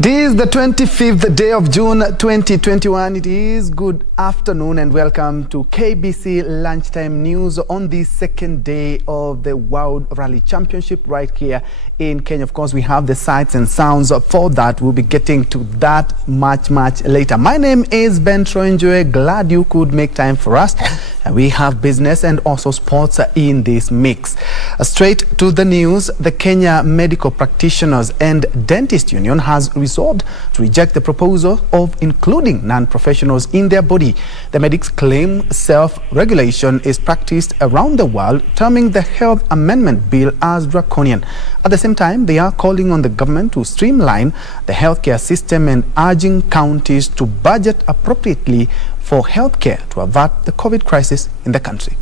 It is the 25th day of June 2021. It is good afternoon and welcome to KBC Lunchtime News on the second day of the World Rally Championship right here in Kenya. Of course, we have the sights and sounds for that. We'll be getting to that much later. My name is Ben Troinjoe. Glad you could make time for us. We have business and also sports in this mix. Straight to the news, the Kenya Medical Practitioners and Dentist Union has resolved to reject the proposal of including non-professionals in their body. The medics claim self-regulation is practiced around the world, terming the Health Amendment Bill as draconian. At the same time, they are calling on the government to streamline the healthcare system and urging counties to budget appropriately for healthcare to avert the COVID crisis in the country.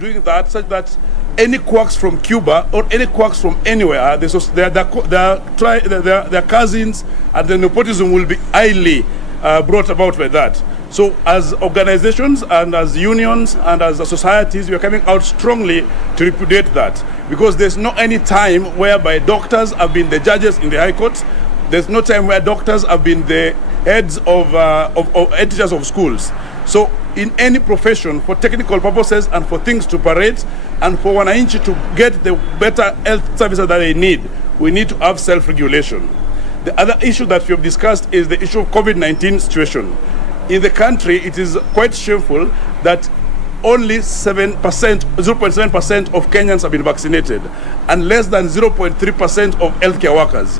Doing that such that any quacks from Cuba or any quacks from anywhere, their cousins and the nepotism will be highly brought about by that. So as organizations and as unions and as societies, we are coming out strongly to repudiate that, because there's no any time whereby doctors have been the judges in the High Court. There's no time where doctors have been the heads of teachers of schools. So in any profession, for technical purposes and for things to parade and for wananchi to get the better health services that they need, we need to have self-regulation. The other issue that we have discussed is the issue of COVID-19 situation. In the country, it is quite shameful that only 0.7% of Kenyans have been vaccinated and less than 0.3% of healthcare workers.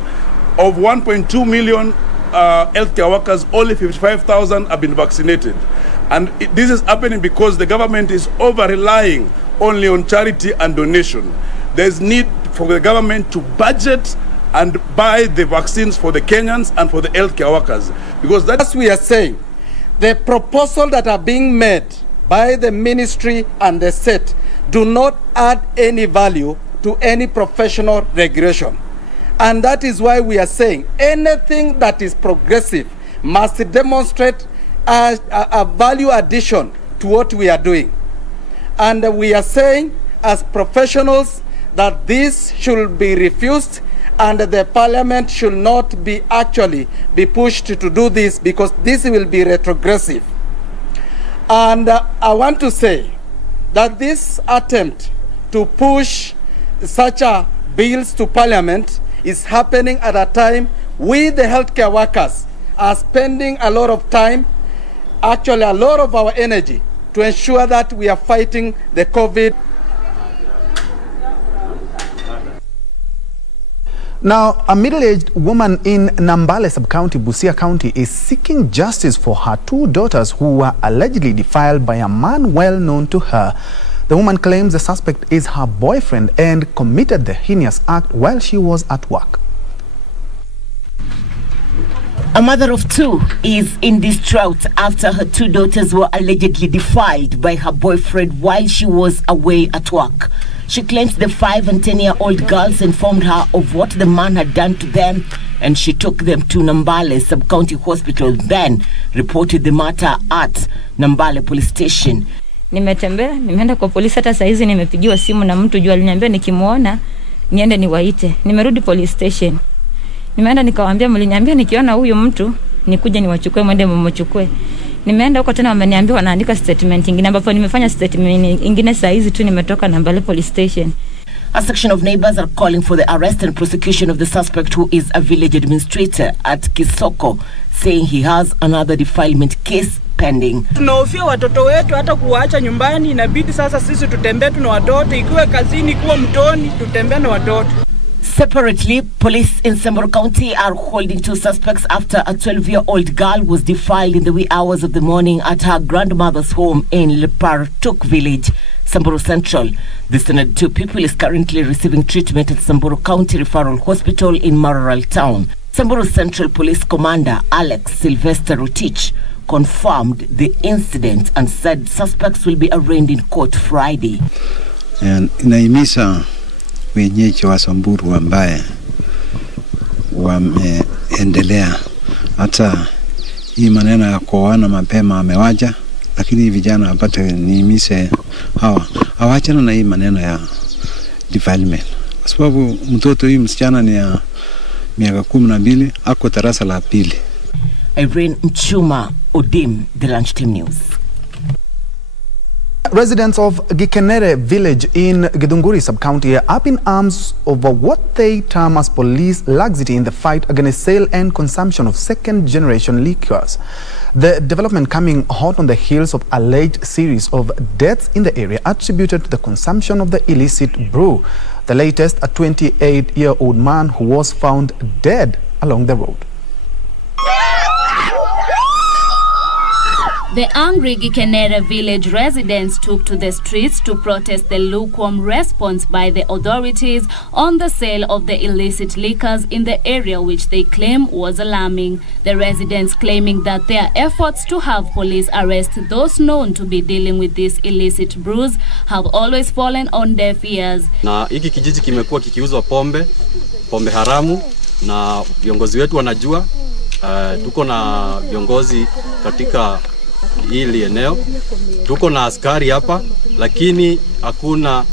Of 1.2 million healthcare workers, only 55,000 have been vaccinated. And this is happening because the government is over-relying only on charity and donation. There's need for the government to budget and buy the vaccines for the Kenyans and for the healthcare workers. Because that's we are saying, the proposal that are being made by the ministry and the state do not add any value to any professional regulation. And that is why we are saying anything that is progressive must demonstrate a value addition to what we are doing. And we are saying as professionals that this should be refused and the parliament should not be be pushed to do this, because this will be retrogressive. And I want to say that this attempt to push such bills to parliament is happening at a time we, the healthcare workers, are spending a lot of time, actually a lot of our energy, to ensure that we are fighting the COVID. Now, a middle-aged woman in Nambale Sub-County, Busia County, is seeking justice for her two daughters who were allegedly defiled by a man well known to her. The woman claims the suspect is her boyfriend and committed the heinous act while she was at work. A mother of two is in distraught after her two daughters were allegedly defiled by her boyfriend while she was away at work. She claims the 5- and 10-year-old girls informed her of what the man had done to them, and she took them to Nambale Sub-County Hospital, then reported the matter at Nambale Police Station. Nimeenda kwa polisi, hata saa hizi nimepigiwa simu na mtu juu aliniambia nikimuona niende niwaite. Nimerudi police station. Nimeenda nikawaambia mliniambia nikiona huyu mtu nikuje niwachukue mwende mmchukue. Nimeenda huko tena wameniambia wanaandika statement nyingine, ambapo nimefanya statement nyingine saa hizi tu nimetoka Nambale police station. A section of neighbors are calling for the arrest and prosecution of the suspect, who is a village administrator at Kisoko, saying he has another defilement case pending. Tunahofia watoto wetu, hata kuwaacha nyumbani inabidi sasa sisi tutembee na watoto, ikiwa kazini, ikiwa mtoni, tutembee na watoto. Separately, police in Samburu County are holding two suspects after a 12-year-old girl was defiled in the wee hours of the morning at her grandmother's home in Lepartuk village, Samburu Central. The 2 people is currently receiving treatment at Samburu County Referral Hospital in Maralal Town. Samburu Central Police Commander Alex Sylvester Rotich confirmed the incident and said suspects will be arraigned in court Friday. And inaimisa wenyeji wa Samburu ambaye wameendelea hata hii maneno ya kuoana mapema amewaja, lakini vijana wapate niimise hawachana na hii maneno ya defilement, kwa sababu mtoto huyu msichana ni miaka 12, ako darasa la pili. Irene Mchuma, Odim, The Lunchtime News. Residents of Gikenere village in Githunguri sub-county are up in arms over what they term as police laxity in the fight against sale and consumption of second-generation liquors. The development coming hot on the heels of alleged series of deaths in the area attributed to the consumption of the illicit brew. The latest, a 28-year-old man who was found dead along the road. The angry Gikenere village residents took to the streets to protest the lukewarm response by the authorities on the sale of the illicit liquors in the area, which they claim was alarming. The residents claiming that their efforts to have police arrest those known to be dealing with these illicit brews have always fallen on deaf ears. Na hiki kijiji kimekuwa kikiuzwa pombe haramu, na viongozi wetu wanajua. Tuko na viongozi katika hili eneo, tuko na askari hapa, lakini hakuna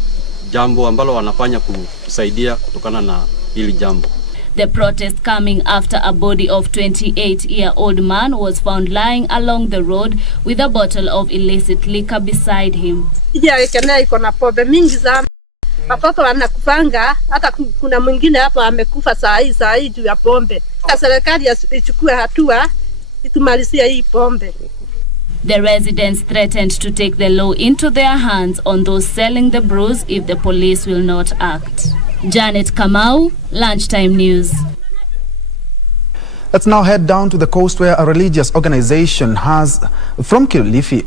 jambo ambalo wanafanya kusaidia kutokana na hili jambo. The protest coming after a body of 28-year-old man was found lying along the road with a bottle of illicit liquor beside him. Gikenere iko na pombe mingi sana. Watoto wanakufanga, hata kuna mwingine hapo amekufa saa hii juu ya pombe. Serikali ichukue hatua itumalizie hii pombe. The residents threatened to take the law into their hands on those selling the brews if the police will not act. Janet Kamau, Lunchtime News. Let's now head down to the coast where a religious organization from Kilifi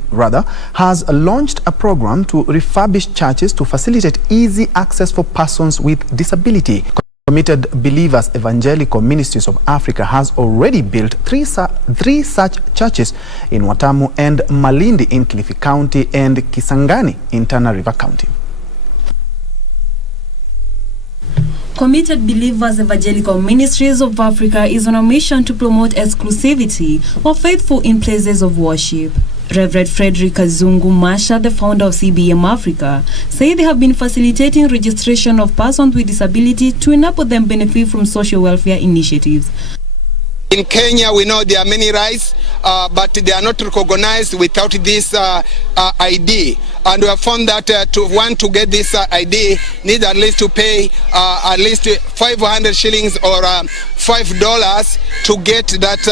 has launched a program to refurbish churches to facilitate easy access for persons with disability. Committed Believers Evangelical Ministries of Africa has already built three such churches in Watamu and Malindi in Kilifi County and Kisangani in Tana River County. Committed Believers Evangelical Ministries of Africa is on a mission to promote exclusivity of faithful in places of worship. Reverend Frederick Kazungu Masha, the founder of CBM Africa, say they have been facilitating registration of persons with disability to enable them benefit from social welfare initiatives. In Kenya, we know there are many rights, but they are not recognized without this ID. And we have found that to get this ID, need at least to pay at least 500 shillings or $5 to get that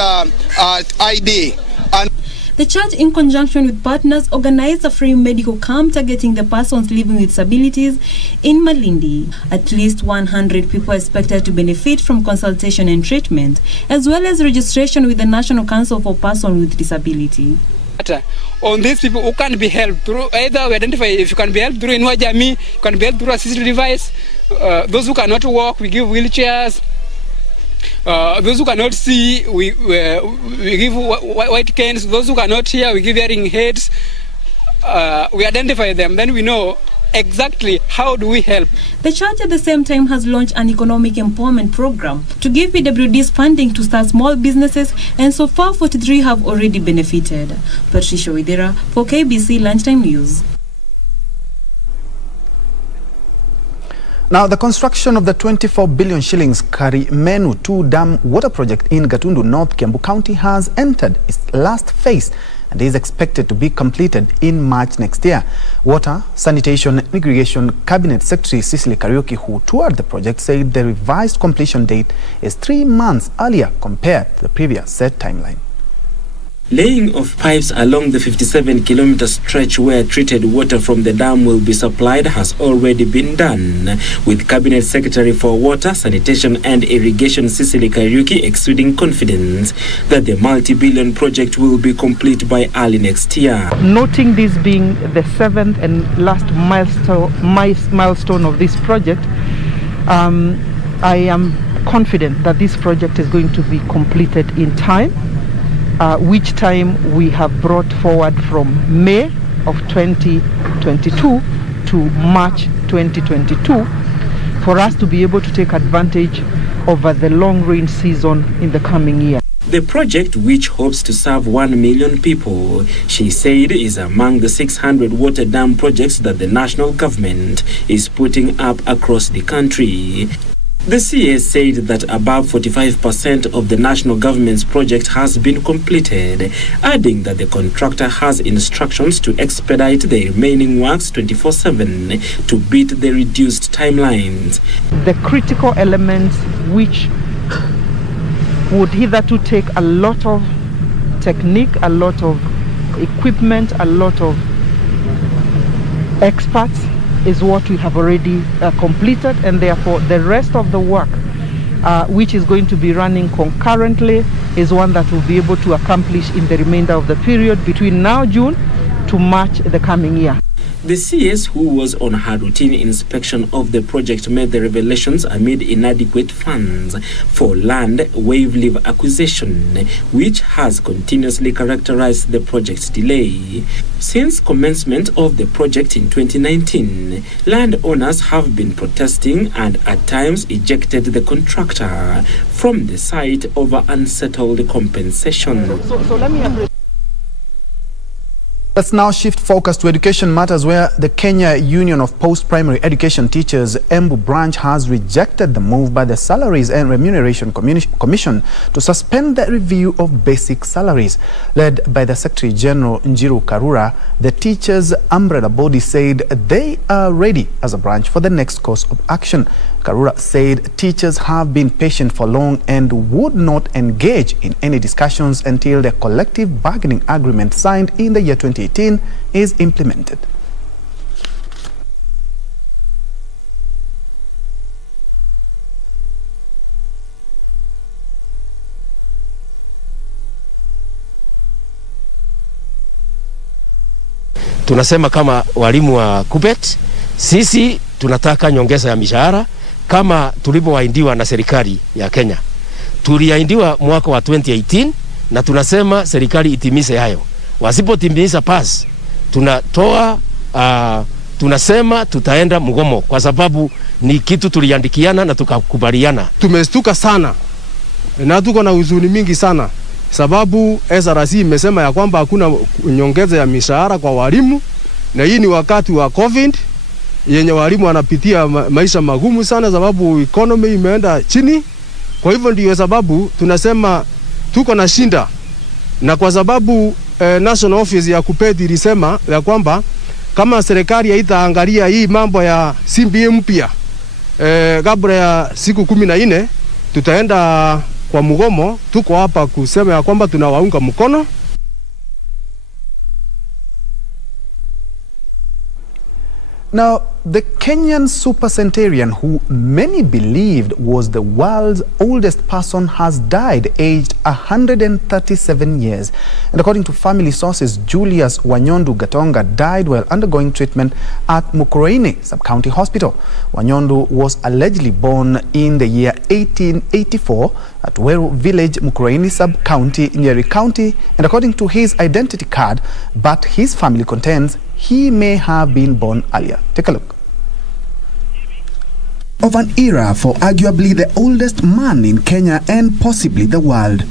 ID. And the church, in conjunction with partners, organized a free medical camp targeting the persons living with disabilities in Malindi. At least 100 people are expected to benefit from consultation and treatment, as well as registration with the National Council for Persons with Disability. On these people who can be helped through, either we identify if you can be helped through Inua Jamii, you can be helped through assistive device. Those who cannot walk, we give wheelchairs. Those who cannot see, we give white canes. Those who cannot hear, we give hearing aids. We identify them, then we know exactly how do we help. The church at the same time has launched an economic empowerment program to give PWDs funding to start small businesses, and so far 43 have already benefited. Patricia Widera for KBC Lunchtime News. Now, the construction of the 24 billion shillings KARIMENU 2-dam water project in Gatundu, North Kiambu County has entered its last phase and is expected to be completed in March next year. Water, Sanitation and Irrigation Cabinet Secretary Cecily Kariuki, who toured the project, said the revised completion date is 3 months earlier compared to the previous set timeline. Laying of pipes along the 57-kilometer stretch where treated water from the dam will be supplied has already been done, with Cabinet Secretary for Water, Sanitation and Irrigation Cecily Kariuki exuding confidence that the multi-billion project will be complete by early next year. Noting this being the 7th and last milestone of this project, I am confident that this project is going to be completed in time. Which time we have brought forward from May of 2022 to March 2022 for us to be able to take advantage over the long rain season in the coming year. The project, which hopes to serve 1 million people, she said, is among the 600 water dam projects that the national government is putting up across the country. The CA said that above 45% of the national government's project has been completed, adding that the contractor has instructions to expedite the remaining works 24/7 to beat the reduced timelines. The critical elements which would hitherto take a lot of technique, a lot of equipment, a lot of experts is what we have already completed, and therefore the rest of the work which is going to be running concurrently is one that we'll be able to accomplish in the remainder of the period between now June to March the coming year. The CS, who was on her routine inspection of the project, made the revelations amid inadequate funds for land wave-leave acquisition, which has continuously characterized the project's delay. Since commencement of the project in 2019, landowners have been protesting and at times ejected the contractor from the site over unsettled compensation. So let me Let's now shift focus to education matters, where the Kenya Union of Post-Primary Education Teachers Embu branch has rejected the move by the Salaries and Remuneration Commission to suspend the review of basic salaries. Led by the Secretary General Njiru Karura, the teachers' umbrella body said they are ready as a branch for the next course of action. Karura said teachers have been patient for long and would not engage in any discussions until the collective bargaining agreement signed in the year 2018 is implemented. Tunasema kama walimu wa KUPPET, sisi tunataka nyongeza ya mishahara kama tulivyoahidiwa na serikali ya Kenya. Tuliahidiwa mwaka wa 2018 na tunasema serikali itimize hayo. Wasipotimiza pass, tunasema tutaenda mgomo, kwa sababu ni kitu tuliandikiana na tukakubaliana. Tumestuka sana na tuko na huzuni mingi sana, sababu SRC imesema ya kwamba hakuna nyongeza ya mishahara kwa walimu, na hii ni wakati wa COVID yenye walimu wanapitia maisha magumu sana, sababu economy imeenda chini. Kwa hivyo ndio sababu tunasema tuko na shinda, na kwa sababu National Office ya KUPPET ilisema ya kwamba kama serikali haitaangalia hii mambo ya CBA mpya kabla ya siku 14 tutaenda kwa mgomo. Tuko hapa kusema ya kwamba tunawaunga mkono. Now, the Kenyan supercentenarian, who many believed was the world's oldest person, has died aged 137 years. And according to family sources, Julius Wanyondu Gatonga died while undergoing treatment at Mukurweini Sub-County Hospital. Wanyondu was allegedly born in the year 1884 at Weru Village, Mukurweini Sub-County, Nyeri County, and according to his identity card, but his family contends he may have been born earlier. Take a look. Of an era for arguably the oldest man in Kenya and possibly the world.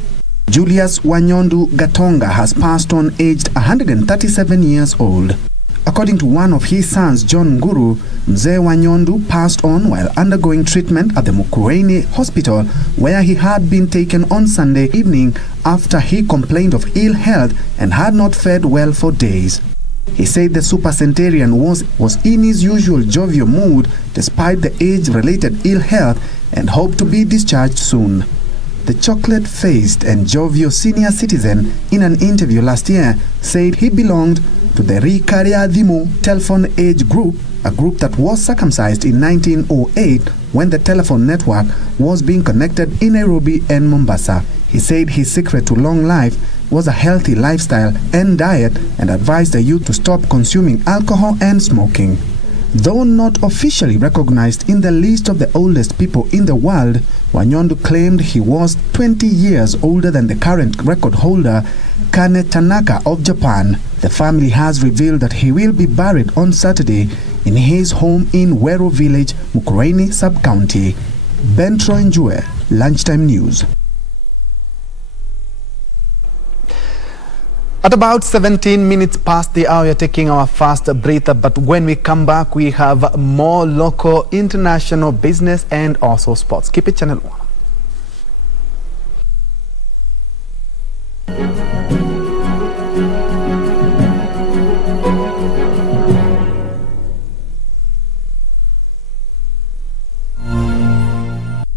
Julius Wanyondu Gatonga has passed on aged 137 years old. According to one of his sons, John Nguru, Mzee Wanyondu passed on while undergoing treatment at the Mukurweini Hospital, where he had been taken on Sunday evening after he complained of ill health and had not fared well for days. He said the supercentenarian was in his usual jovial mood despite the age-related ill health and hoped to be discharged soon. The chocolate-faced and jovial senior citizen, in an interview last year, said he belonged to the AGRI-VALUE telephone age group, a group that was circumcised in 1908 when the telephone network was being connected in Nairobi and Mombasa. He said his secret to long life was a healthy lifestyle and diet, and advised the youth to stop consuming alcohol and smoking. Though not officially recognized in the list of the oldest people in the world, Wanyondu claimed he was 20 years older than the current record holder, Kane Tanaka of Japan. The family has revealed that he will be buried on Saturday in his home in Weru Village, Mukurweini Sub-County. Bentro Njue, Lunchtime News. At about 17 minutes past the hour, you're taking our first breather, but when we come back, we have more local, international business and also sports. Keep it Channel 1.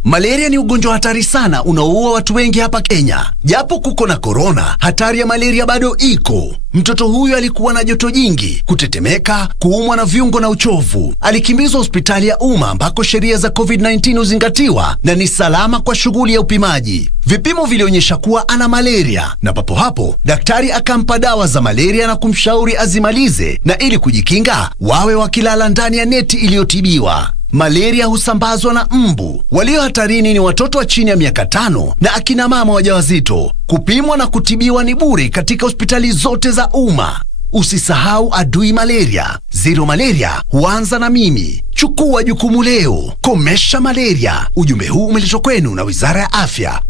Malaria ni ugonjwa hatari sana unaoua watu wengi hapa Kenya. Japo kuko na corona, hatari ya malaria bado iko. Mtoto huyu alikuwa na joto jingi, kutetemeka, kuumwa na viungo na uchovu. Alikimbizwa hospitali ya umma ambako sheria za COVID-19 huzingatiwa na ni salama kwa shughuli ya upimaji. Vipimo vilionyesha kuwa ana malaria na papo hapo daktari akampa dawa za malaria na kumshauri azimalize, na ili kujikinga wawe wakilala ndani ya neti iliyotibiwa. Malaria husambazwa na mbu. Walio hatarini ni watoto wa chini ya miaka 5 na akina mama wajawazito. Kupimwa na kutibiwa ni bure katika hospitali zote za umma. Usisahau adui malaria. Zero malaria huanza na mimi. Chukua jukumu leo. Komesha malaria. Ujumbe huu umeletwa kwenu na Wizara ya Afya.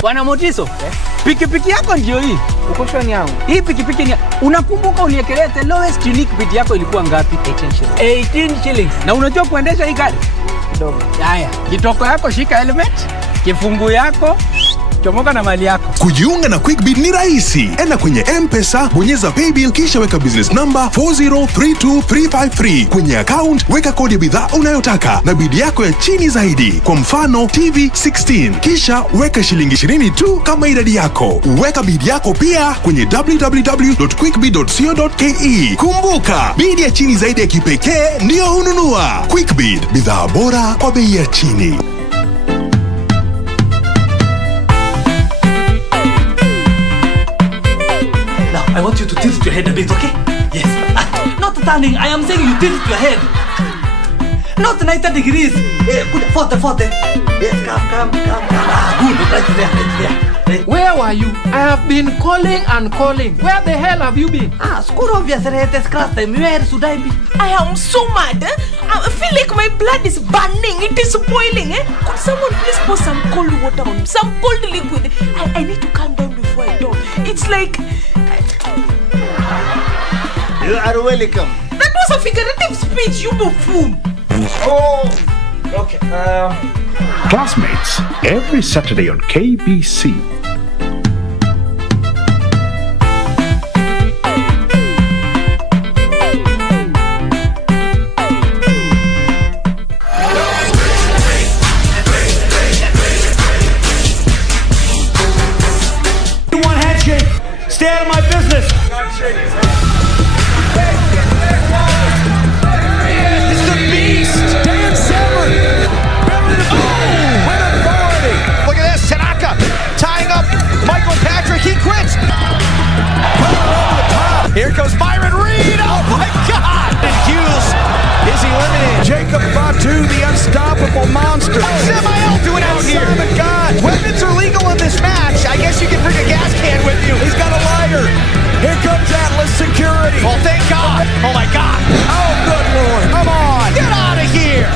Bwana Motiso, pikipiki yako ndio hii. Uko shwani yangu. Hii pikipiki ni unakumbuka uniekelea the lowest unique bid yako ilikuwa ngapi? 18 shillings. Na unajua kuendesha hii gari? Kidogo. Haya, kitoko yako shika helmet, kifungu yako chomoka na mali yako. Kujiunga na QuickBid ni rahisi. Enda kwenye M-Pesa, bonyeza paybill kisha weka business number 4032353. Kwenye account weka kodi ya bidhaa unayotaka na bid yako ya chini zaidi. Kwa mfano TV 16. Kisha weka shilingi 20 tu kama idadi yako. Weka bid yako pia kwenye www.quickbid.co.ke. Kumbuka, bid ya chini zaidi ya kipekee ndio hununua. QuickBid, bidhaa bora kwa bei ya chini. I want you to tilt your head a bit, okay? Yes. Not turning, I am saying you tilt your head. Not 90 degrees. Good, 40. Yes, come. Good, right there. Right. Where were you? I have been calling and calling. Where the hell have you been? School of your class time. Where should I be? I am so mad. I feel like my blood is burning. It is boiling. Could someone please pour some cold water on me? Some cold liquid. I need to calm down before I talk. It's like... You are welcome. That was a figurative speech, you buffoon. Oh, okay. Classmates, every Saturday on KBC. One handshake. Stay out of my business. Here comes Byron Reed. Oh my God! And Hughes is eliminated. Jacob Fatu, the unstoppable monster. What's Samael doing out here? Simon God. Weapons are legal in this match. I guess you can bring a gas can with you. He's got a lighter. Here comes Atlas Security. Oh, thank God. Oh my God. Oh, good Lord. Come on. Get out of here.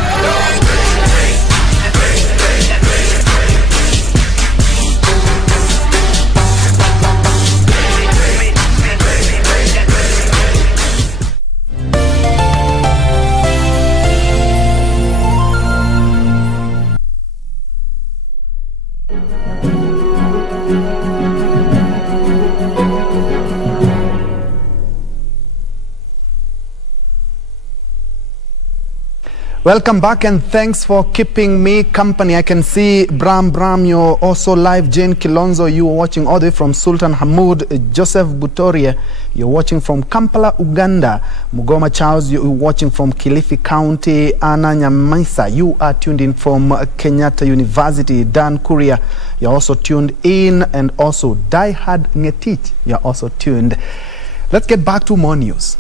Welcome back and thanks for keeping me company. I can see Bram, you're also live. Jane Kilonzo, you're watching all the way from Sultan Hamoud. Joseph Butoria, you're watching from Kampala, Uganda. Mugoma Charles, you're watching from Kilifi County. Anna Nyamisa, you are tuned in from Kenyatta University. Dan Kuria, you're also tuned in. And also Die Hard Ngetich, you're also tuned. Let's get back to more news.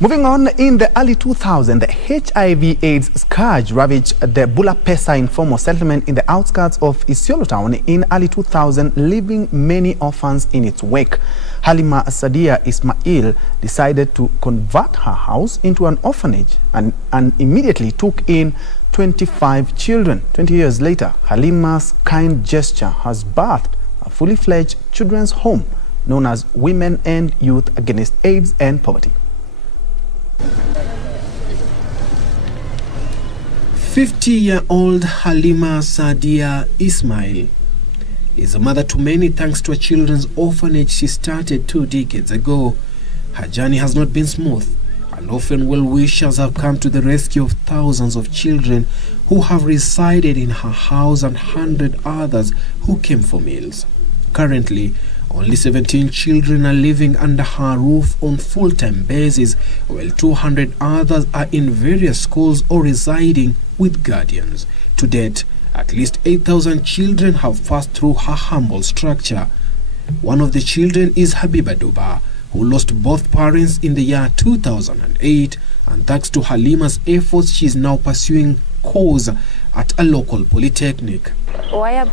Moving on, in the early 2000s, the HIV/AIDS scourge ravaged the Bula Pesa informal settlement in the outskirts of Isiolo town in early 2000, leaving many orphans in its wake. Halima Sadia Ismail decided to convert her house into an orphanage and immediately took in 25 children. 20 years later, Halima's kind gesture has birthed a fully fledged children's home known as Women and Youth Against AIDS and Poverty. 50-year-old Halima Sadia Ismail is a mother to many thanks to a children's orphanage she started 2 decades ago. Her journey has not been smooth, and often well-wishers have come to the rescue of thousands of children who have resided in her house and 100 others who came for meals. Currently, only 17 children are living under her roof on full-time basis, while 200 others are in various schools or residing with guardians. To date, at least 8,000 children have passed through her humble structure. One of the children is Habiba Duba, who lost both parents in the year 2008, and thanks to Halima's efforts, she is now pursuing course at a local polytechnic. Waya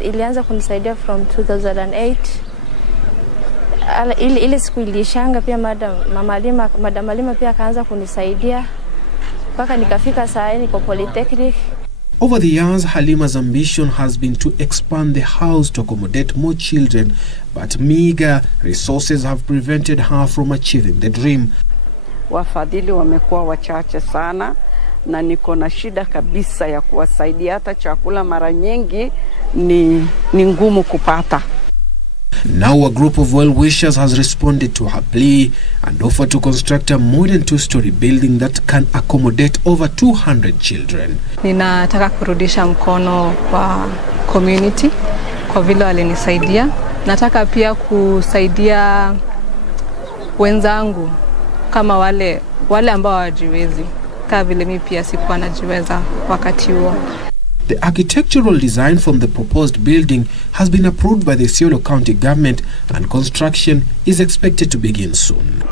ilianza kunisaidia from 2008. Ile siku ilishanga pia Madam Halima pia akaanza kunisaidia mpaka nikafika saa niko polytechnic. Over the years, Halima's ambition has been to expand the house to accommodate more children, but meager resources have prevented her from achieving the dream. Wafadhili wamekuwa wachache sana na niko na shida kabisa ya kuwasaidia, hata chakula mara nyingi ni ngumu kupata. Now a group of well-wishers has responded to her plea and offered to construct a modern 2-story building that can accommodate over 200 children. Ninataka kurudisha mkono kwa community kwa vile walinisaidia. Nataka pia kusaidia wenzangu kama wale ambao hawajiwezi. Kama vile mimi pia sikuwa najiweza wakati huo. The architectural design from the proposed building has been approved by the Isiolo County government, and construction is expected to begin soon.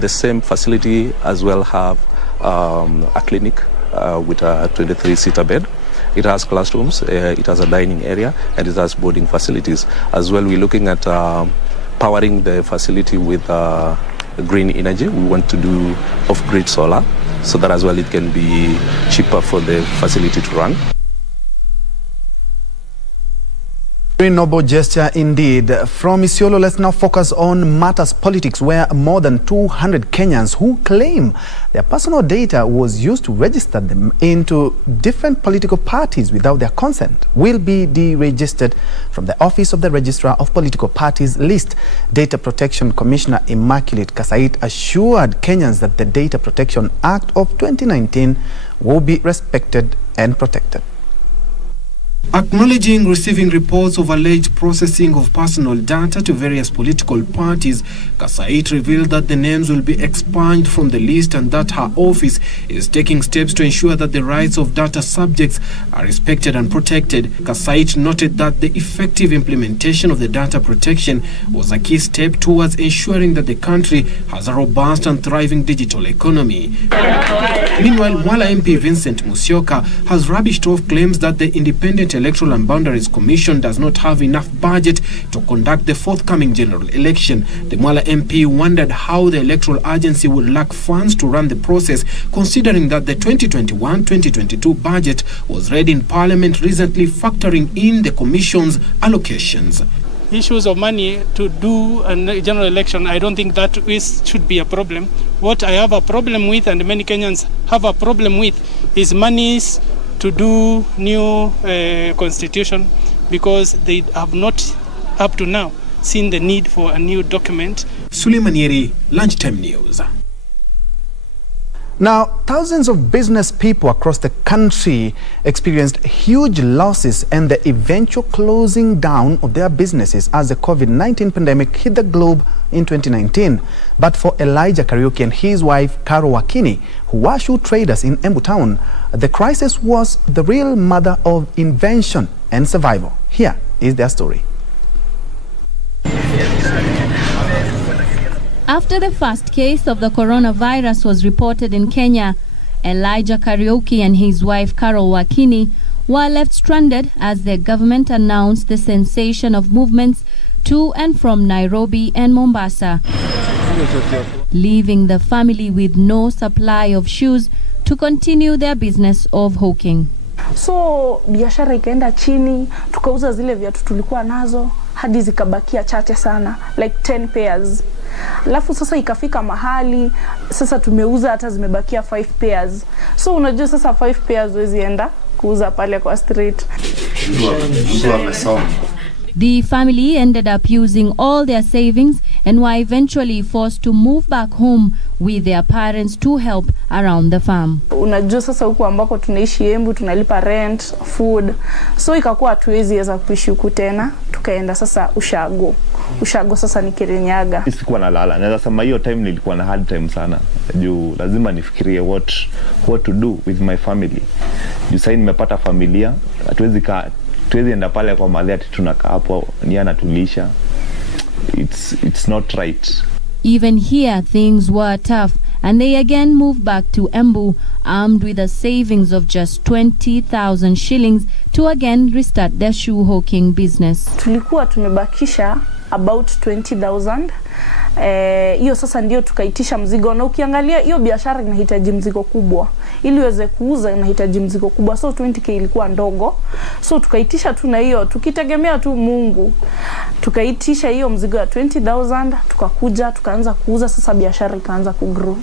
The same facility as well have a clinic with a 23-seater bed. It has classrooms, it has a dining area, and it has boarding facilities. As well, we're looking at powering the facility with green energy. We want to do off-grid solar, so that as well it can be cheaper for the facility to run. Very noble gesture indeed. From Isiolo, let's now focus on matters politics, where more than 200 Kenyans who claim their personal data was used to register them into different political parties without their consent will be deregistered from the Office of the Registrar of Political Parties list. Data Protection Commissioner Immaculate Kasait assured Kenyans that the Data Protection Act of 2019 will be respected and protected. Acknowledging receiving reports of alleged processing of personal data to various political parties, Kasait revealed that the names will be expunged from the list and that her office is taking steps to ensure that the rights of data subjects are respected and protected. Kasait noted that the effective implementation of the data protection was a key step towards ensuring that the country has a robust and thriving digital economy. Meanwhile, Mwala MP Vincent Musyoka has rubbished off claims that the Independent Electoral and Boundaries Commission does not have enough budget to conduct the forthcoming general election. The Mwala MP wondered how the electoral agency would lack funds to run the process, considering that the 2021-2022 budget was read in Parliament recently, factoring in the Commission's allocations. Issues of money to do a general election, I don't think that should be a problem. What I have a problem with, and many Kenyans have a problem with, is monies to do new constitution, because they have not up to now seen the need for a new document. Suleiman Yeri, Lunchtime News. Now, thousands of business people across the country experienced huge losses and the eventual closing down of their businesses as the COVID-19 pandemic hit the globe in 2019. But for Elijah Kariuki and his wife, Karo Wakini, who were shoe traders in Embu Town, the crisis was the real mother of invention and survival. Here is their story. After the first case of the coronavirus was reported in Kenya, Elijah Kariuki and his wife Karo Wakini were left stranded as their government announced the cessation of movements to and from Nairobi and Mombasa, leaving the family with no supply of shoes to continue their business of hawking. So biashara ikaenda chini, tukauza zile viatu tulikuwa nazo hadi zikabakia chache sana, like 10 pairs. Alafu sasa ikafika mahali sasa tumeuza hata zimebakia 5 pairs. So unajua sasa 5 pairs huwezi enda kuuza pale kwa street. The family ended up using all their savings and were eventually forced to move back home with their parents to help around the farm. Unajua sasa huku ambako tunaishi Embu tunalipa rent, food. So ikakuwa hatuwezi weza kuishi huku tena, tukaenda sasa Ushago. Ushago sasa ni Kirinyaga. Sikuwa nalala. Naweza sema hiyo time nilikuwa na hard time sana. Juu lazima nifikirie what to do with my family. Juu sasa nimepata familia, hatuwezi enda pale kwa madhi ati tunakaa hapo ni anatulisha. It's not right. Even here things were tough and they again moved back to Embu armed with a savings of just 20,000 shillings to again restart their shoe hawking business. Tulikuwa tumebakisha about 20,000. Hiyo sasa ndio tukaitisha mzigo, na ukiangalia hiyo biashara inahitaji mzigo kubwa ili uweze kuuza, inahitaji mzigo kubwa. So 20k ilikuwa ndogo, so tukaitisha tu na hiyo tukitegemea tu Mungu. Tukaitisha hiyo mzigo ya 20,000, tukakuja tukaanza kuuza. Sasa biashara ikaanza kugrow.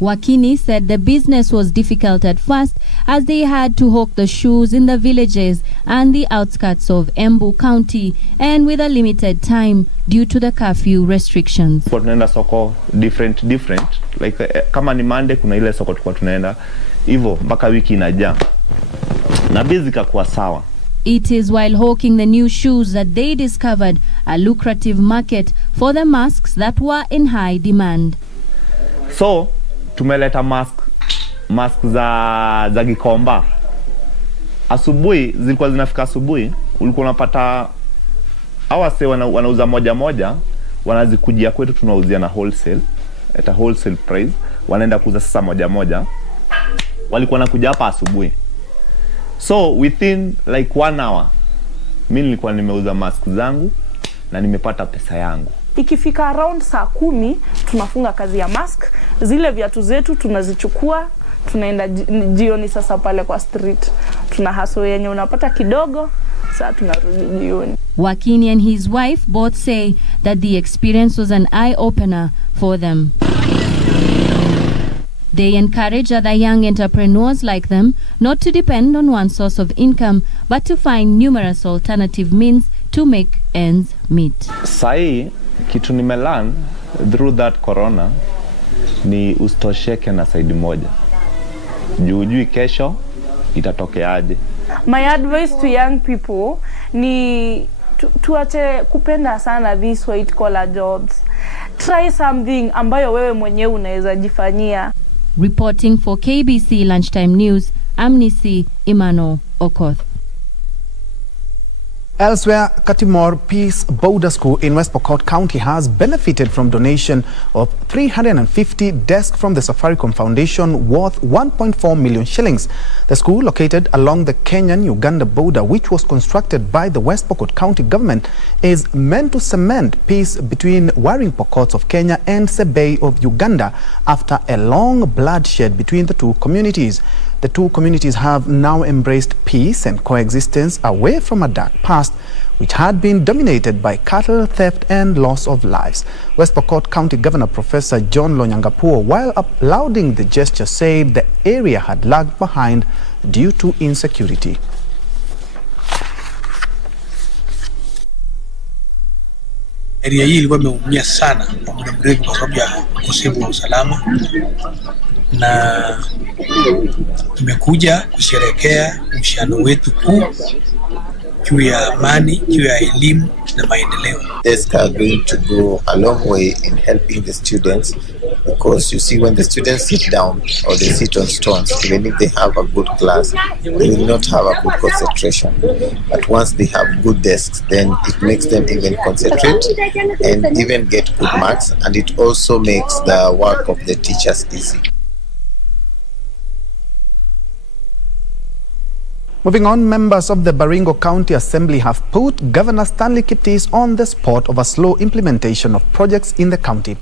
Wakini said the business was difficult at first as they had to hawk the shoes in the villages and the outskirts of Embu County and with a limited time due to the curfew restrictions. Kwa tunaenda soko different like kama ni Monday kuna ile soko tulikuwa tunaenda hivyo mpaka wiki inajaa na busy kakuwa sawa. It is while hawking the new shoes that they discovered a lucrative market for the masks that were in high demand. So tumeleta mask za Gikomba. Asubuhi zilikuwa zinafika asubuhi, ulikuwa unapata hawase wanauza moja wanazikujia kwetu tunauzia na wholesale at a wholesale price, wanaenda kuuza sasa moja. Walikuwa nakuja hapa asubuhi. So within like 1 hour mimi nilikuwa nimeuza mask zangu na nimepata pesa yangu. Ikifika around saa 10 tunafunga kazi ya mask. Zile viatu zetu tunazichukua, tunaenda jioni sasa pale kwa street. Tuna hustle yenye unapata kidogo, sasa tunarudi jioni. Wakini and his wife both say that the experience was an eye-opener for them. They encourage other young entrepreneurs like them not to depend on one source of income but to find numerous alternative means to make ends meet. Sai kitu nimelearn through that corona ni ustosheke na side moja. Jujui kesho itatokeaje. My advice to young people ni tuache kupenda sana these white collar jobs. Try something ambayo wewe mwenyewe unaweza jifanyia. Reporting for KBC Lunchtime News, Amnesty Imano Okoth. Elsewhere, Katimor Peace Boulder School in West Pokot County has benefited from donation of 350 desks from the Safaricom Foundation worth 1.4 million shillings. The school, located along the Kenyan-Uganda border, which was constructed by the West Pokot County government, is meant to cement peace between warring Pokots of Kenya and Sebei of Uganda after a long bloodshed between the two communities. The two communities have now embraced peace and coexistence away from a dark past which had been dominated by cattle theft and loss of lives. West Pokot County Governor Professor John Lonyangapuo, while applauding the gesture, said the area had lagged behind due to insecurity. Area hii ilikuwa imeumia sana kwa muda mrefu kwa sababu ya ukosefu wa usalama, na tumekuja kusherehekea uhusiano wetu kuu juu ya amani, juu ya elimu na maendeleo. Desks are going to go a long way in helping the students, because you see, when the students sit down or they sit on stones, even if they have a good class, they will not have a good concentration. But once they have good desks, then it makes them even concentrate and even get good marks, and it also makes the work of the teachers easy. Moving on, members of the Baringo County Assembly have put Governor Stanley KIPTIS on the spot over slow implementation of projects in the county.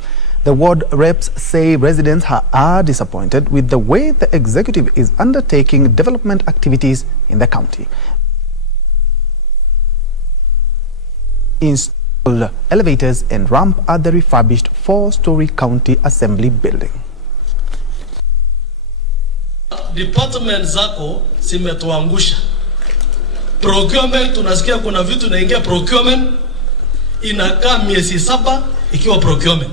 The ward reps say residents are disappointed with the way the executive is undertaking development activities in the county. Install elevators and ramp at the refurbished 4-story county assembly building. Department zako zimetuangusha. Procurement tunasikia kuna vitu naingia procurement inakaa miezi 7 ikiwa procurement.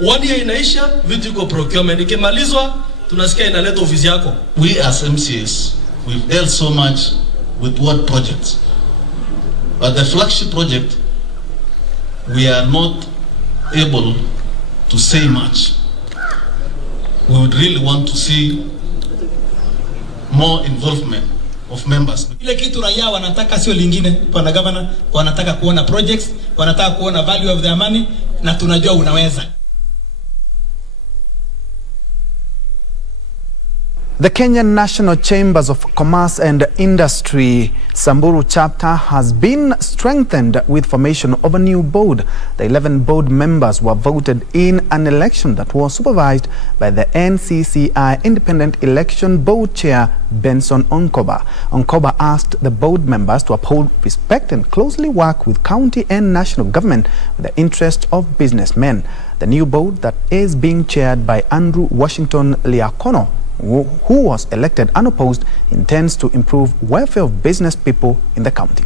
1 year inaisha vitu iko procurement, ikimalizwa tunasikia inaleta ofisi yako. We as MCAs, we've dealt so much with ward projects, but the flagship project we are not able to say much. We would really want to see more involvement of members. Ile kitu raia wanataka sio lingine, pana governor wanataka kuona projects, wanataka kuona value of their money, na tunajua unaweza. The Kenyan National Chambers of Commerce and Industry Samburu chapter has been strengthened with formation of a new board. The 11 board members were voted in an election that was supervised by the NCCI Independent Election Board Chair Benson Onkoba. Onkoba asked the board members to uphold respect and closely work with county and national government with the interest of businessmen. The new board that is being chaired by Andrew Washington Liakono, who was elected unopposed, intends to improve welfare of business people in the county.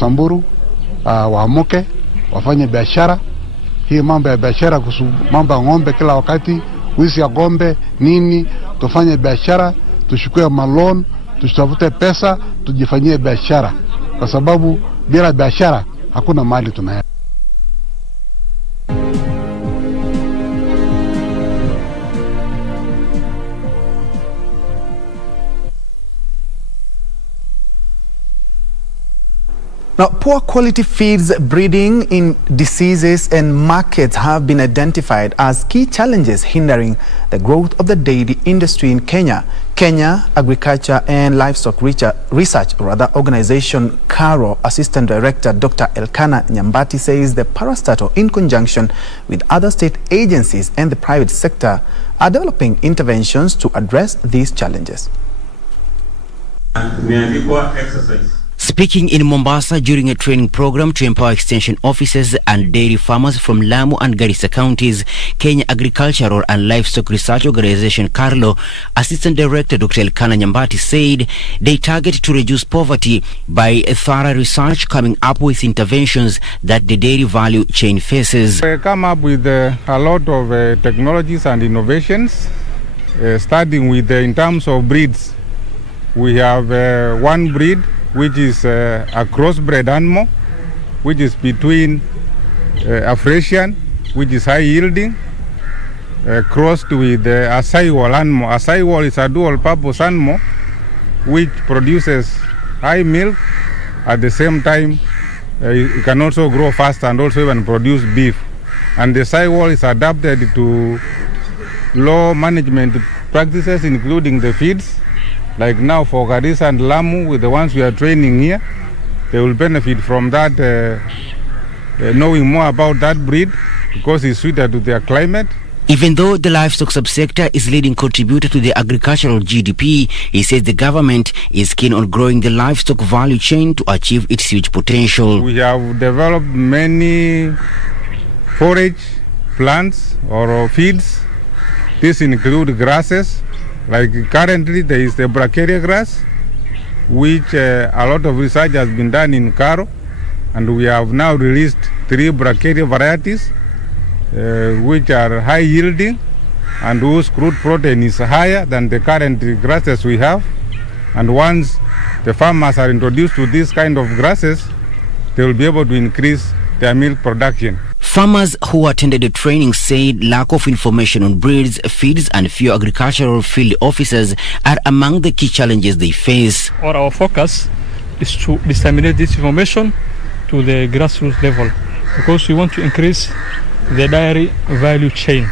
Samburu waamuke wafanye biashara. Hii mambo ya biashara, mambo ya ng'ombe kila wakati, wizi ya ng'ombe nini, tufanye biashara, tushukue malon, tutafute pesa, tujifanyie biashara, kwa sababu bila biashara hakuna mali tunaenda. Now, poor quality feeds, breeding in diseases and markets have been identified as key challenges hindering the growth of the dairy industry in Kenya. Kenya Agriculture and Livestock Research Organization KARO Assistant Director Dr. Elkanah Nyambati says the parastatal, in conjunction with other state agencies and the private sector, are developing interventions to address these challenges. Speaking in Mombasa during a training program to empower extension officers and dairy farmers from Lamu and Garissa counties, Kenya Agricultural and Livestock Research Organization KARLO Assistant Director Dr. Elkanah Nyambati said they target to reduce poverty by thorough research, coming up with interventions that the dairy value chain faces. We come up with a lot of technologies and innovations, starting with in terms of breeds. We have one breed which is a crossbred animal, which is between a Frisian, which is high yielding, crossed with a Saiwal animal. A Saiwal is a dual purpose animal which produces high milk. At the same time, it can also grow fast and also even produce beef. And the Saiwal is adapted to low management practices, including the feeds. Like now for Garissa and Lamu, with the ones we are training here, they will benefit from that, knowing more about that breed, because it's suited to their climate. Even though the livestock subsector is leading contributor to the agricultural GDP, he says the government is keen on growing the livestock value chain to achieve its huge potential. We have developed many forage plants or feeds. These include grasses. Like currently there is the bracharia grass, which a lot of research has been done in KARO, and we have now released 3 bracharia varieties which are high yielding and whose crude protein is higher than the current grasses we have. And once the farmers are introduced to this kind of grasses, they will be able to increase their milk production. Farmers who attended the training said lack of information on breeds, feeds and few agricultural field officers are among the key challenges they face. Our focus is to disseminate this information to the grassroots level because we want to increase the dairy value chain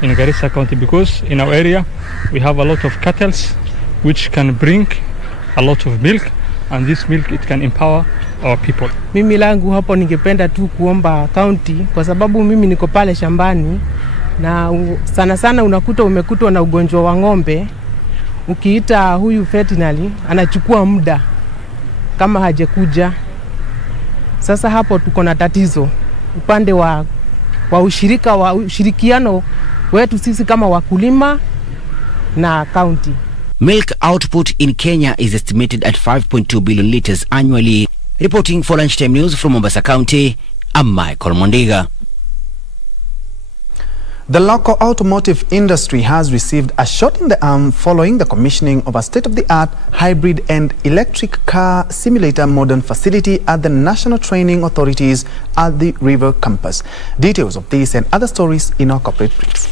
in Garissa County, because in our area we have a lot of cattle which can bring a lot of milk, and this milk it can empower our people. Mimi langu hapo ningependa tu kuomba county, kwa sababu mimi niko pale shambani na sana sana unakuta umekutwa na ugonjwa wa ng'ombe. Ukiita huyu veterinary anachukua muda kama hajakuja. Sasa hapo tuko na tatizo upande wa ushirikiano wetu sisi kama wakulima na county. Milk output in Kenya is estimated at 5.2 billion liters annually. Reporting for Lunchtime News from Mombasa County, I'm Michael Mondiga. The local automotive industry has received a shot in the arm following the commissioning of a state-of-the-art hybrid and electric car simulator modern facility at the National Training Authorities at the River Campus. Details of this and other stories in our corporate briefs.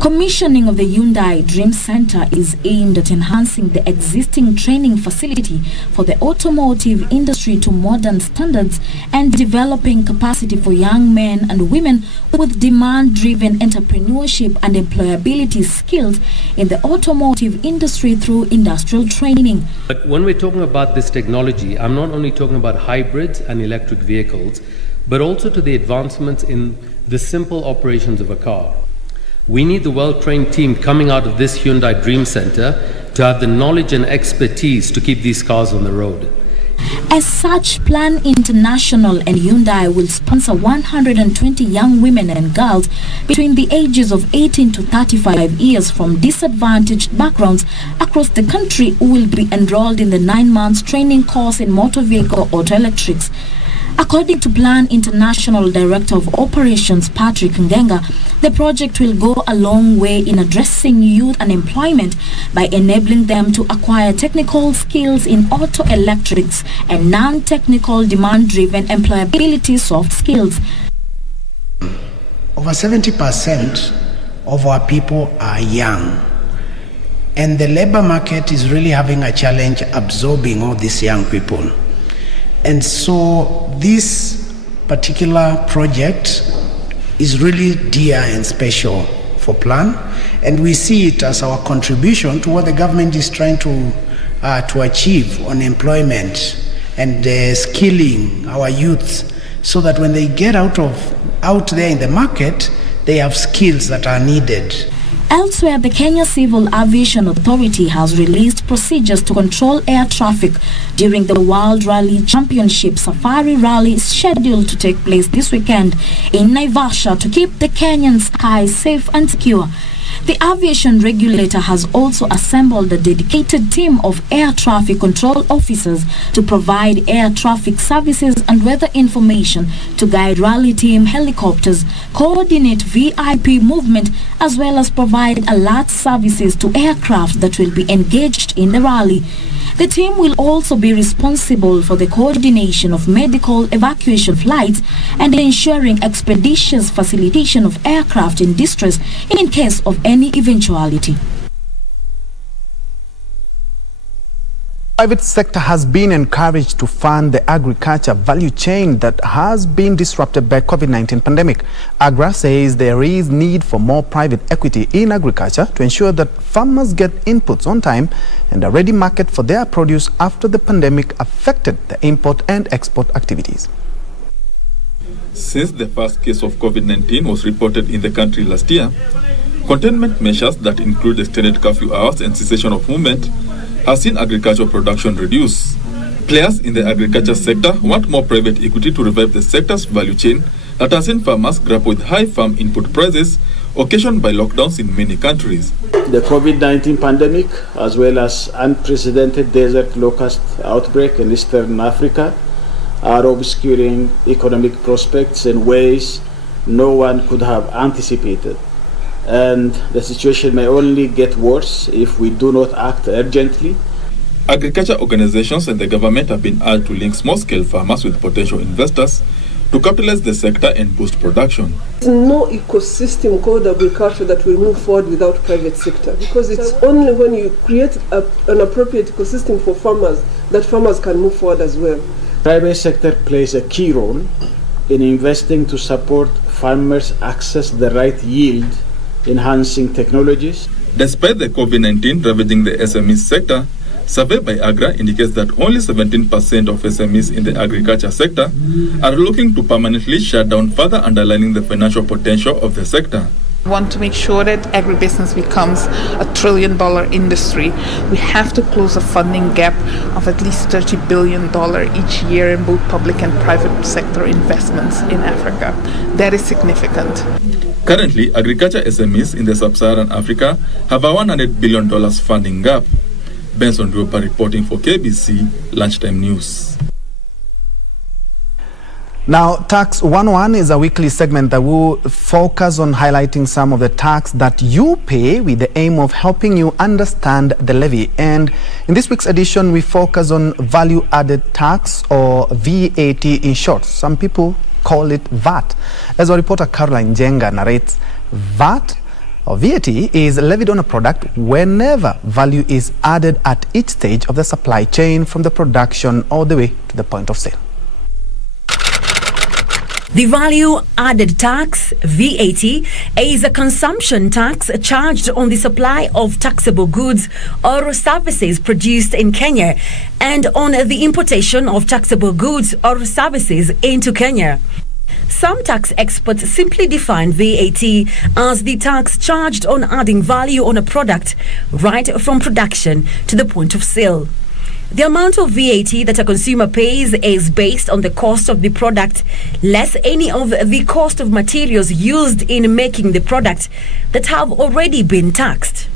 Commissioning of the Hyundai Dream Center is aimed at enhancing the existing training facility for the automotive industry to modern standards and developing capacity for young men and women with demand-driven entrepreneurship and employability skills in the automotive industry through industrial training. But when we're talking about this technology, I'm not only talking about hybrids and electric vehicles, but also to the advancements in the simple operations of a car. We need the well-trained team coming out of this Hyundai Dream Center to have the knowledge and expertise to keep these cars on the road. As such, Plan International and Hyundai will sponsor 120 young women and girls between the ages of 18 to 35 years from disadvantaged backgrounds across the country who will be enrolled in the 9-month training course in motor vehicle auto electrics. According to Plan International Director of Operations Patrick Ngenga, the project will go a long way in addressing youth unemployment by enabling them to acquire technical skills in auto electrics and non-technical demand-driven employability soft skills. Over 70% of our people are young, and the labor market is really having a challenge absorbing all these young people. And so this particular project is really dear and special for Plan, and we see it as our contribution to what the government is trying to achieve on employment and skilling our youth, so that when they get out there in the market, they have skills that are needed. Elsewhere, the Kenya Civil Aviation Authority has released procedures to control air traffic during the World Rally Championship Safari Rally scheduled to take place this weekend in Naivasha to keep the Kenyan skies safe and secure. The aviation regulator has also assembled a dedicated team of air traffic control officers to provide air traffic services and weather information, to guide rally team helicopters, coordinate VIP movement, as well as provide alert services to aircraft that will be engaged in the rally. The team will also be responsible for the coordination of medical evacuation flights and ensuring expeditious facilitation of aircraft in distress in case of any eventuality. The private sector has been encouraged to fund the agriculture value chain that has been disrupted by COVID-19 pandemic. AGRA says there is need for more private equity in agriculture to ensure that farmers get inputs on time and a ready market for their produce after the pandemic affected the import and export activities. Since the first case of COVID-19 was reported in the country last year, containment measures that include extended curfew hours and cessation of movement has seen agricultural production reduce. Players in the agriculture sector want more private equity to revive the sector's value chain that has seen farmers grapple with high farm input prices occasioned by lockdowns in many countries. The COVID-19 pandemic, as well as unprecedented desert locust outbreak in Eastern Africa, are obscuring economic prospects in ways no one could have anticipated. And the situation may only get worse if we do not act urgently. Agriculture organizations and the government have been urged to link small-scale farmers with potential investors to capitalize the sector and boost production. There's no ecosystem called agriculture that will move forward without private sector, because it's only when you create an appropriate ecosystem for farmers that farmers can move forward as well. Private sector plays a key role in investing to support farmers access the right yield enhancing technologies. Despite the COVID-19 ravaging the SME sector, survey by AGRA indicates that only 17% of SMEs in the agriculture sector are looking to permanently shut down, further underlining the financial potential of the sector. We want to make sure that agribusiness becomes a $1 trillion industry. We have to close a funding gap of at least $30 billion each year in both public and private sector investments in Africa. That is significant. Currently, agriculture SMEs in the sub-Saharan Africa have a $100 billion funding gap. Benson Dropa reporting for KBC Lunchtime News. Now, Tax 101 is a weekly segment that will focus on highlighting some of the tax that you pay with the aim of helping you understand the levy. And in this week's edition, we focus on value-added tax, or VAT in short. Some people call it VAT. As our reporter Caroline Jenga narrates, VAT or VAT is levied on a product whenever value is added at each stage of the supply chain, from the production all the way to the point of sale. The value-added tax, VAT, is a consumption tax charged on the supply of taxable goods or services produced in Kenya and on the importation of taxable goods or services into Kenya. Some tax experts simply define VAT as the tax charged on adding value on a product right from production to the point of sale. The amount of VAT that a consumer pays is based on the cost of the product less any of the cost of materials used in making the product that have already been taxed.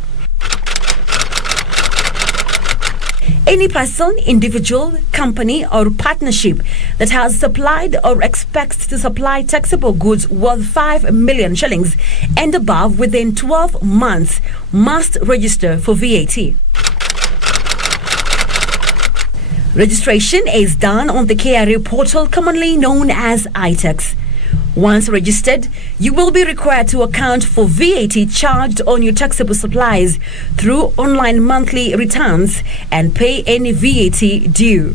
Any person, individual, company or partnership that has supplied or expects to supply taxable goods worth 5 million shillings and above within 12 months must register for VAT. Registration is done on the KRA portal, commonly known as iTax. Once registered, you will be required to account for VAT charged on your taxable supplies through online monthly returns and pay any VAT due.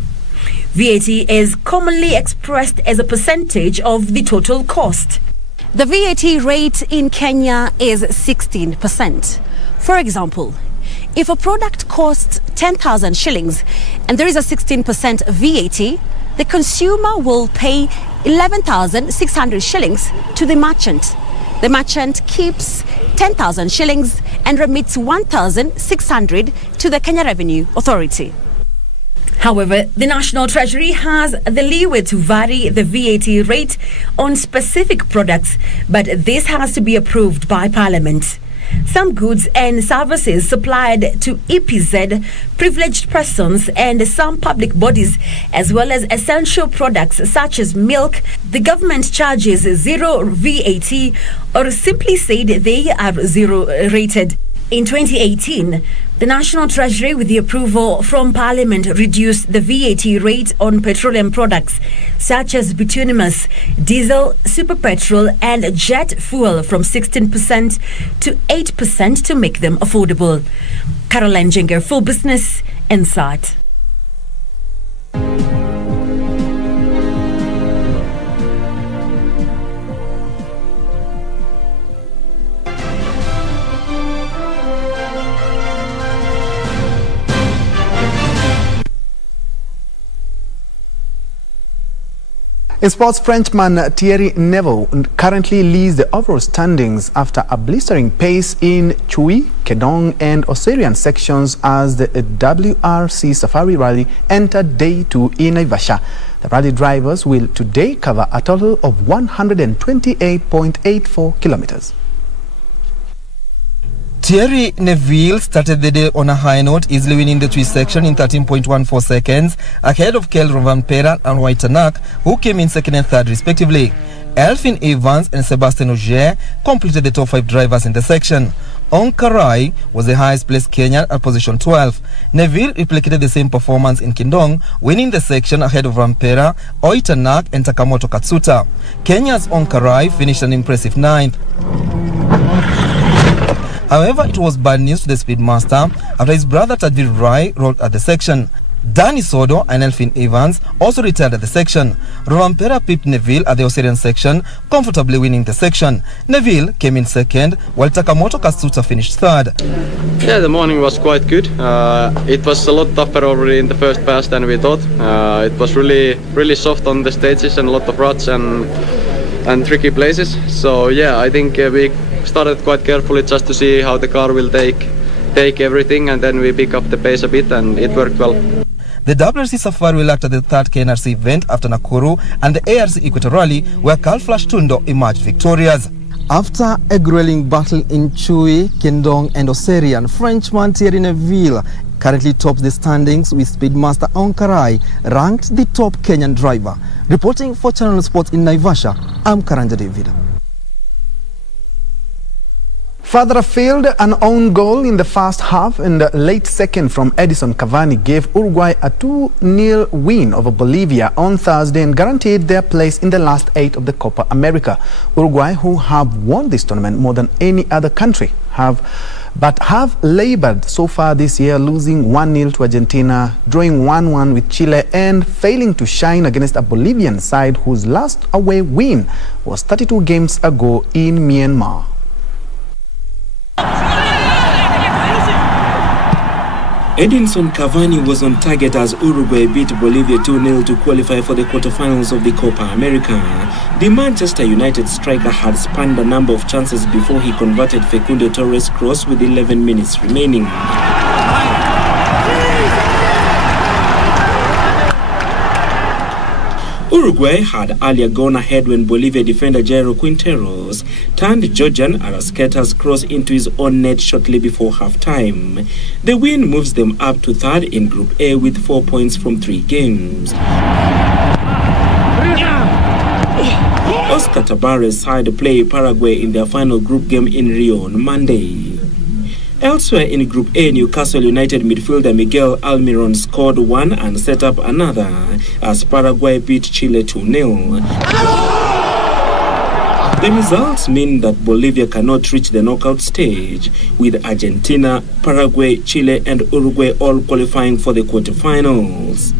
VAT is commonly expressed as a percentage of the total cost. The VAT rate in Kenya is 16%. For example, if a product costs 10,000 shillings and there is a 16% VAT, the consumer will pay 11,600 shillings to the merchant. The merchant keeps 10,000 shillings and remits 1,600 to the Kenya Revenue Authority. However, the National Treasury has the leeway to vary the VAT rate on specific products, but this has to be approved by Parliament. Some goods and services supplied to EPZ, privileged persons and some public bodies, as well as essential products such as milk, the government charges zero VAT, or simply said they are zero rated. In 2018, the National Treasury, with the approval from Parliament, reduced the VAT rate on petroleum products such as bituminous, diesel, super petrol and jet fuel from 16% to 8% to make them affordable. Caroline Jenger for Business Insight. In sports, Frenchman Thierry Neuville currently leads the overall standings after a blistering pace in Chui, Kedong and Osirian sections as the WRC Safari Rally entered day 2 in Naivasha. The rally drivers will today cover a total of 128.84 kilometers. Thierry Neuville started the day on a high note, easily winning the Chui section in 13.14 seconds, ahead of Kel Rovanpera and Waitanak, who came in second and third respectively. Elfin Evans and Sebastian Ogier completed the top 5 drivers in the section. Onkarai was the highest placed Kenyan at position 12. Neville replicated the same performance in Kindong, winning the section ahead of Rampera, Oitanak and Takamoto Katsuta. Kenya's Onkarai finished an impressive 9th. However, it was bad news to the Speedmaster after his brother Tadvir Rai rolled at the section. Danny Sodo and Elfin Evans also retired at the section. Rampera pipped Neville at the Osirian section, comfortably winning the section. Neville came in second, while Takamoto Katsuta finished third. Yeah, the morning was quite good. It was a lot tougher already in the first pass than we thought. It was really soft on the stages and a lot of ruts and tricky places. So yeah, I think we started quite carefully just to see how the car will take everything, and then we pick up the pace a bit, and it worked well. The WRC Safari will act at the third KNRC event after Nakuru and the ARC Equator Rally, where Carl Flash Tundo emerged victorious. After a grueling battle in Chui, Kendong and Oserian, Frenchman Thierry Neville currently tops the standings with Speedmaster Onkarai ranked the top Kenyan driver. Reporting for Channel Sports in Naivasha, I'm Karanja David. Further afield, an own goal in the first half and the late second from Edison Cavani gave Uruguay a 2-0 win over Bolivia on Thursday and guaranteed their place in the last 8 of the Copa America. Uruguay, who have won this tournament more than any other country, have labored so far this year, losing 1-0 to Argentina, drawing 1-1 with Chile and failing to shine against a Bolivian side whose last away win was 32 games ago in Myanmar. Edinson Cavani was on target as Uruguay beat Bolivia 2-0 to qualify for the quarterfinals of the Copa America. The Manchester United striker had spanned a number of chances before he converted Facundo Torres' cross with 11 minutes remaining. Uruguay had earlier gone ahead when Bolivia defender Jairo Quinteros turned Georgian Arrascaeta's cross into his own net shortly before half-time. The win moves them up to third in Group A with 4 points from 3 games. Oscar Tabares' side play Paraguay in their final group game in Rio on Monday. Elsewhere in Group A, Newcastle United midfielder Miguel Almiron scored 1 and set up another as Paraguay beat Chile 2-0. The results mean that Bolivia cannot reach the knockout stage, with Argentina, Paraguay, Chile and Uruguay all qualifying for the quarterfinals.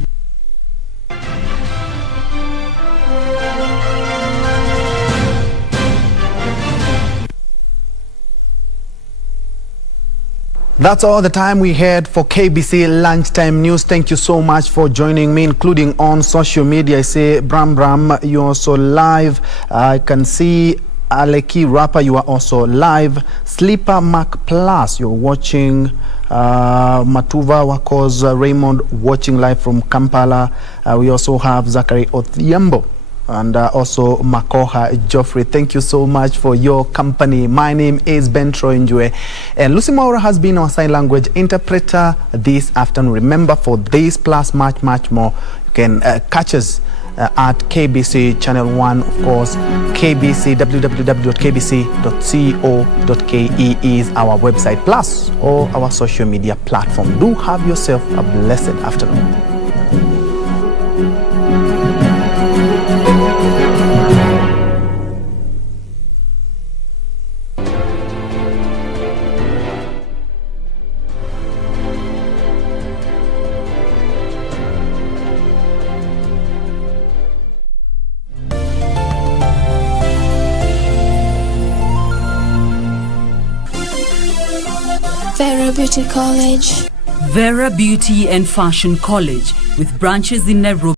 That's all the time we had for KBC Lunchtime News. Thank you so much for joining me, including on social media. I say, Bram, you're also live. I can see Aleki Rapper, you are also live. Sleeper Mac Plus, you're watching. Matuva Wakos Raymond watching live from Kampala. We also have Zachary Othiambo. And also Makoha Geoffrey. Thank you so much for your company. My name is Ben Troinjue, and Lucy Maura has been our sign language interpreter this afternoon. Remember, for this plus much more, you can catch us at KBC Channel 1, of course. KBC, www.kbc.co.ke is our website, plus all our social media platform. Do have yourself a blessed afternoon. Vera Beauty College. Vera Beauty and Fashion College, with branches in Nairobi.